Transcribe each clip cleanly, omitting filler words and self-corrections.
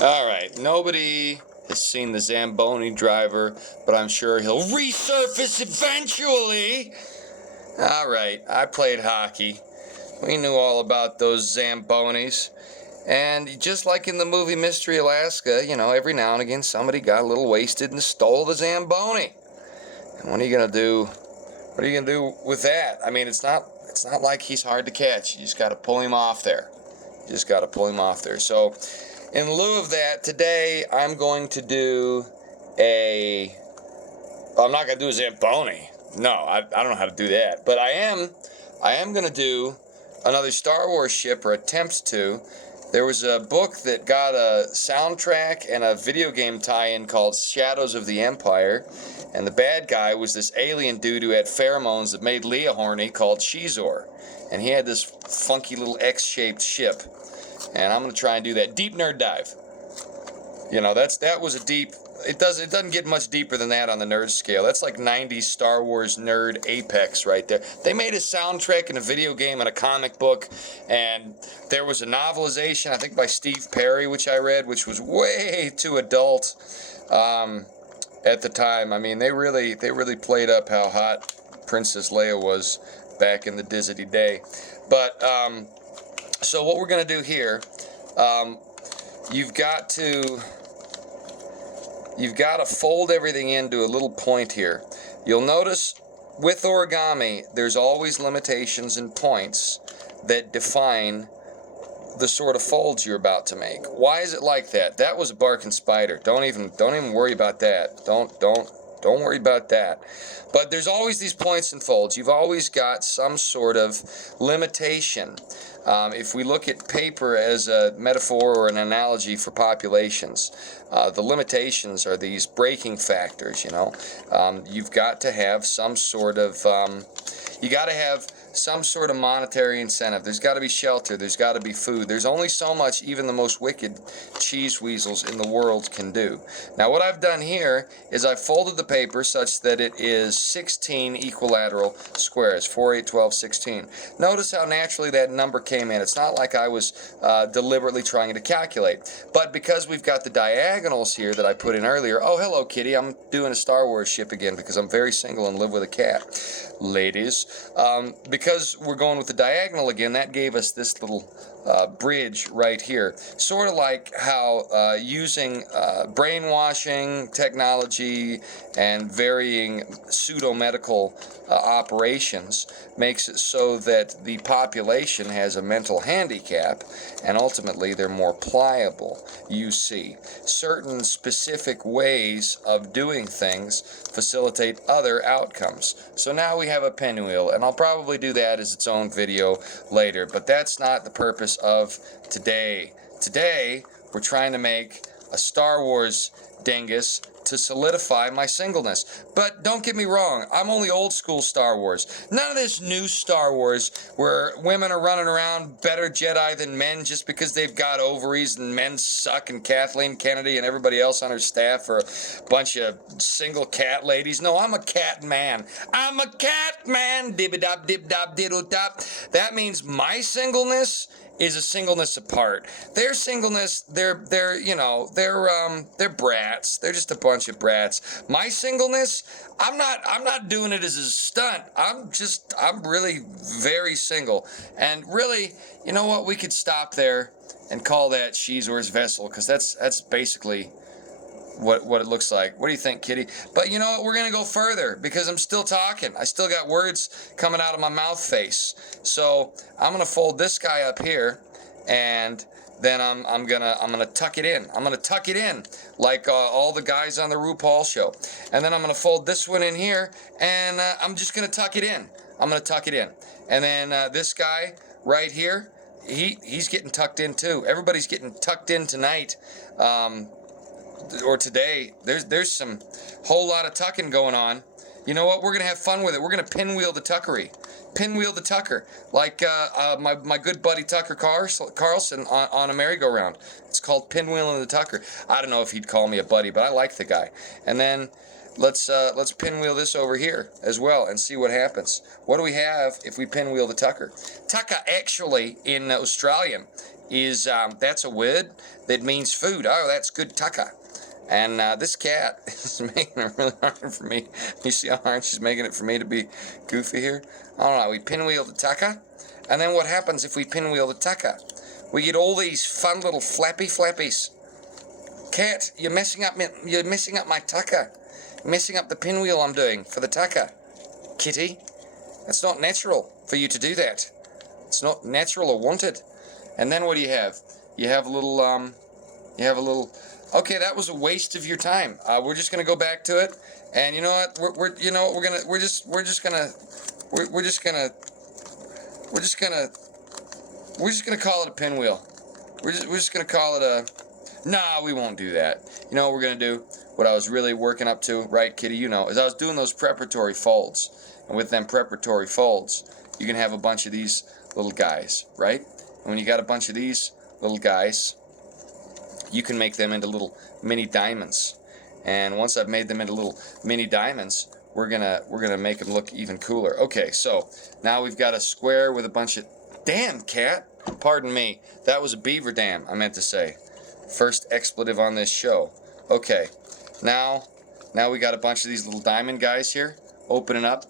Alright, nobody has seen the Zamboni driver, but I'm sure he'll resurface eventually. Alright, I played hockey. We knew all about those Zambonis. And just like in the movie Mystery Alaska, you know, every now and again somebody got a little wasted and stole the Zamboni. And what are you gonna do? What are you gonna do with that? I mean, it's not like he's hard to catch. You just gotta pull him off there. You just gotta pull him off there. So in lieu of that, today I'm going to do I'm not going to do a Zamboni. No, I don't know how to do that. But I am going to do another Star Wars ship, or attempts to. There was a book that got a soundtrack and a video game tie-in called Shadows of the Empire. And the bad guy was this alien dude who had pheromones that made Leia horny called Xizor. And he had this funky little X-shaped ship. And I'm going to try and do that. Deep nerd dive. You know, that was a deep... It doesn't get much deeper than that on the nerd scale. That's like 90s Star Wars nerd apex right there. They made a soundtrack and a video game and a comic book, and there was a novelization, I think by Steve Perry, which I read, which was way too adult at the time. I mean, they really played up how hot Princess Leia was back in the Disney day. But so what we're going to do here, you've got to fold everything into a little point here. You'll notice with origami, there's always limitations and points that define the sort of folds you're about to make. Why is it like that? That was a barking spider. Don't even worry about that. Don't worry about that. But there's always these points and folds. You've always got some sort of limitation. If we look at paper as a metaphor or an analogy for populations, the limitations are these breaking factors, you know. You've got to have some sort of, monetary incentive. There's got to be shelter. There's got to be food. There's only so much even the most wicked cheese weasels in the world can do. Now what I've done here is I've folded the paper such that it is 16 equilateral squares, 4, 8, 12, 16. Notice how naturally that number came in. It's not like I was deliberately trying to calculate. But because we've got the diagonals here that I put in earlier, oh, hello, kitty. I'm doing a Star Wars ship again because I'm very single and live with a cat. Ladies, because we're going with the diagonal again, that gave us this little bridge right here. Sort of like how using brainwashing technology and varying pseudo-medical operations makes it so that the population has a mental handicap, and ultimately they're more pliable. You see, certain specific ways of doing things facilitate other outcomes. So now we have a pinwheel, and I'll probably do that as its own video later, but that's not the purpose of today. Today, we're trying to make a Star Wars dingus to solidify my singleness. But don't get me wrong, I'm only old school Star Wars. None of this new Star Wars where women are running around better Jedi than men just because they've got ovaries and men suck and Kathleen Kennedy and everybody else on her staff are a bunch of single cat ladies. No, I'm a cat man. I'm a cat man. Dibby-dop, dib-dop, diddle-dop. That means my singleness is a singleness apart. Their singleness, they're brats. They're just a bunch of brats. My singleness, I'm not doing it as a stunt. I'm really very single. And really, you know what? We could stop there and call that Xizor's vessel, because that's basically what it looks like. What do you think, kitty? But you know what? We're going to go further because I'm still talking. I still got words coming out of my mouth face. So I'm going to fold this guy up here, and then I'm gonna tuck it in. I'm gonna tuck it in like all the guys on the RuPaul show. And then I'm gonna fold this one in here, and I'm just gonna tuck it in. I'm gonna tuck it in. And then this guy right here, he's getting tucked in too. Everybody's getting tucked in tonight. Or today. There's some whole lot of tucking going on. You know what? We're going to have fun with it. We're going to pinwheel the tuckery. Pinwheel the tucker. Like my good buddy Tucker Carlson on a merry-go-round. It's called pinwheeling the tucker. I don't know if he'd call me a buddy, but I like the guy. And then let's pinwheel this over here as well and see what happens. What do we have if we pinwheel the tucker? Tucker actually in Australian is that's a word that means food. Oh, that's good tucker. And this cat is making it really hard for me. You see how hard she's making it for me to be goofy here? All right, we pinwheel the tucker. And then what happens if we pinwheel the tucker? We get all these fun little flappies. Cat, you're messing up my tucker. You're messing up the pinwheel I'm doing for the tucker. Kitty, that's not natural for you to do that. It's not natural or wanted. And then what do you have? You have a little, okay, that was a waste of your time. We're just gonna go back to it, and you know what? We're just gonna call it a pinwheel. We're just gonna call it a. Nah, we won't do that. You know what we're gonna do? What I was really working up to, right, Kitty? You know, is I was doing those preparatory folds, and with them preparatory folds, you can have a bunch of these little guys, right? And when you got a bunch of these little guys, you can make them into little mini diamonds. And once I've made them into little mini diamonds, we're gonna make them look even cooler. Okay, so now we've got a square with a bunch of. Damn, cat! Pardon me. That was a beaver dam, I meant to say. First expletive on this show. Okay, now we got a bunch of these little diamond guys here opening up.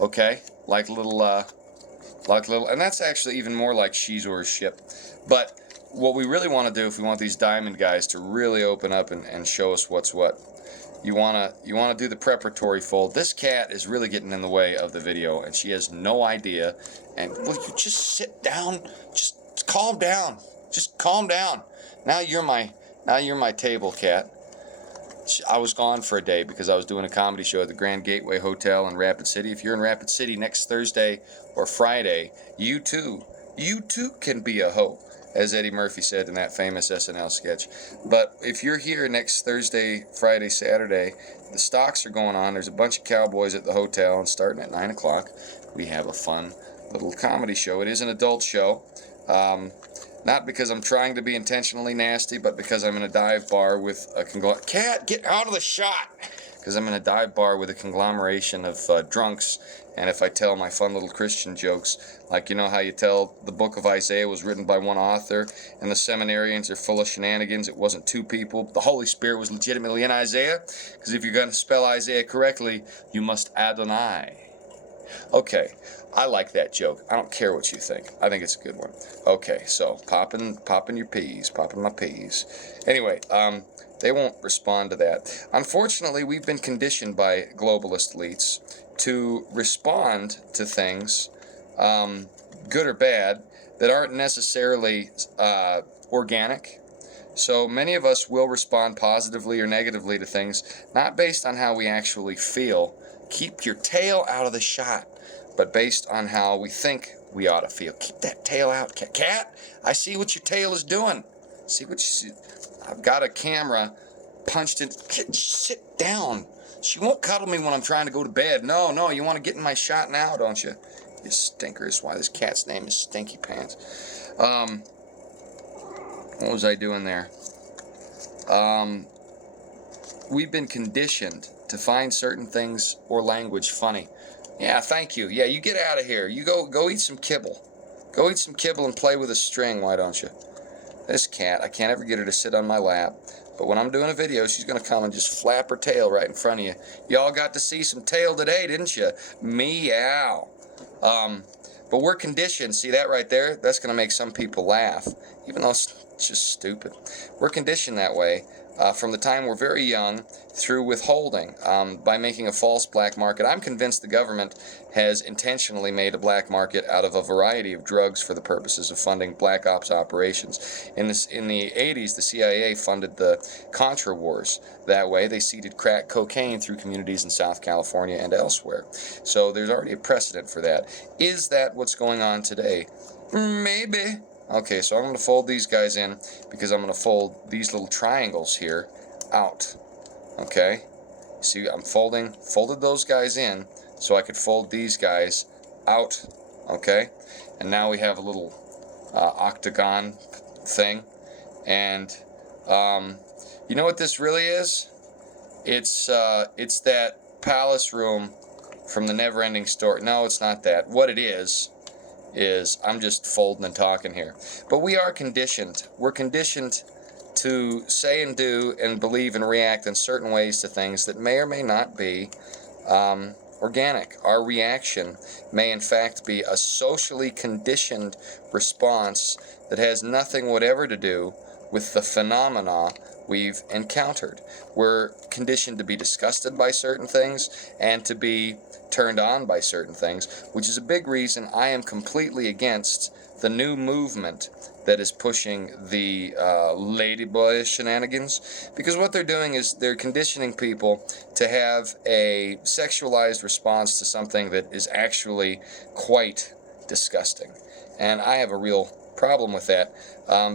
Okay, like little, and that's actually even more like Xizor's ship. But what we really want to do, if we want these diamond guys to really open up and show us what's what, you wanna do the preparatory fold. This cat is really getting in the way of the video, and she has no idea. And will you just sit down? Just calm down. Just calm down. Now you're my table cat. I was gone for a day because I was doing a comedy show at the Grand Gateway Hotel in Rapid City. If you're in Rapid City next Thursday or Friday, you too can be a hoe, as Eddie Murphy said in that famous SNL sketch. But if you're here next Thursday, Friday, Saturday, the stocks are going on. There's a bunch of cowboys at the hotel, and starting at 9 o'clock, we have a fun little comedy show. It is an adult show. Not because I'm trying to be intentionally nasty, but because I'm in a dive bar with a conglomeration. Cat, get out of the shot! Because I'm in a dive bar with a conglomeration of drunks, and if I tell my fun little Christian jokes, like you know how you tell the book of Isaiah was written by one author, and the seminarians are full of shenanigans, it wasn't two people, the Holy Spirit was legitimately in Isaiah, because if you're going to spell Isaiah correctly, you must Adonai. Okay, I like that joke. I don't care what you think. I think it's a good one. Okay, so popping your peas, popping my peas. Anyway, they won't respond to that. Unfortunately, we've been conditioned by globalist elites to respond to things, good or bad, that aren't necessarily organic. So many of us will respond positively or negatively to things, not based on how we actually feel. Keep your tail out of the shot, but based on how we think we ought to feel. Keep that tail out, cat. Cat, I see what your tail is doing. See what you see. I've got a camera punched in. Sit down. She won't cuddle me when I'm trying to go to bed. No, you want to get in my shot now, don't you? You stinker. That's why this cat's name is Stinky Pants. What was I doing there? We've been conditioned to find certain things or language funny. Yeah, thank you. Yeah, you get out of here. You go eat some kibble. Go eat some kibble and play with a string, why don't you? This cat, I can't ever get her to sit on my lap. But when I'm doing a video, she's going to come and just flap her tail right in front of you. Y'all got to see some tail today, didn't you? Meow. But we're conditioned. See that right there? That's going to make some people laugh, even though it's just stupid. We're conditioned that way from the time we're very young through withholding by making a false black market. I'm convinced the government has intentionally made a black market out of a variety of drugs for the purposes of funding black ops operations. In the 80s, the CIA funded the Contra Wars. That way, they seeded crack cocaine through communities in South California and elsewhere. So there's already a precedent for that. Is that what's going on today? Maybe. Okay, so I'm going to fold these guys in because I'm going to fold these little triangles here out. Okay? See, I'm folded those guys in so I could fold these guys out. Okay? And now we have a little octagon thing. And you know what this really is? It's that palace room from the Never-Ending Story. No, it's not that. What it is is I'm just folding and talking here. But we are conditioned. We're conditioned to say and do and believe and react in certain ways to things that may or may not be organic. Our reaction may in fact be a socially conditioned response that has nothing whatever to do with the phenomena we've encountered. We're conditioned to be disgusted by certain things and to be turned on by certain things, which is a big reason I am completely against the new movement that is pushing the ladyboy shenanigans, because what they're doing is they're conditioning people to have a sexualized response to something that is actually quite disgusting. And I have a real problem with that,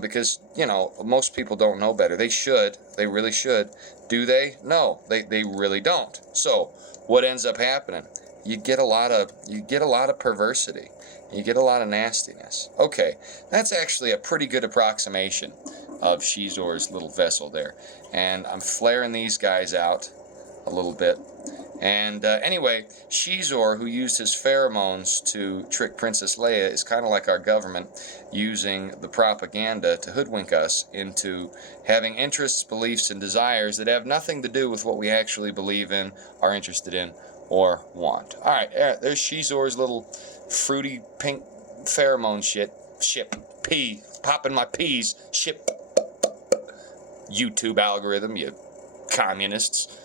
because, you know, most people don't know better. They should. They really should. Do they? No, they really don't. So what ends up happening? You get a lot of perversity. You get a lot of nastiness. Okay, that's actually a pretty good approximation of Xizor's little vessel there. And I'm flaring these guys out a little bit. And anyway, Xizor, who used his pheromones to trick Princess Leia, is kind of like our government using the propaganda to hoodwink us into having interests, beliefs, and desires that have nothing to do with what we actually believe in, are interested in, or want. All right, there's Xizor's little fruity pink pheromone ship. Popping my peas, ship. YouTube algorithm, you communists.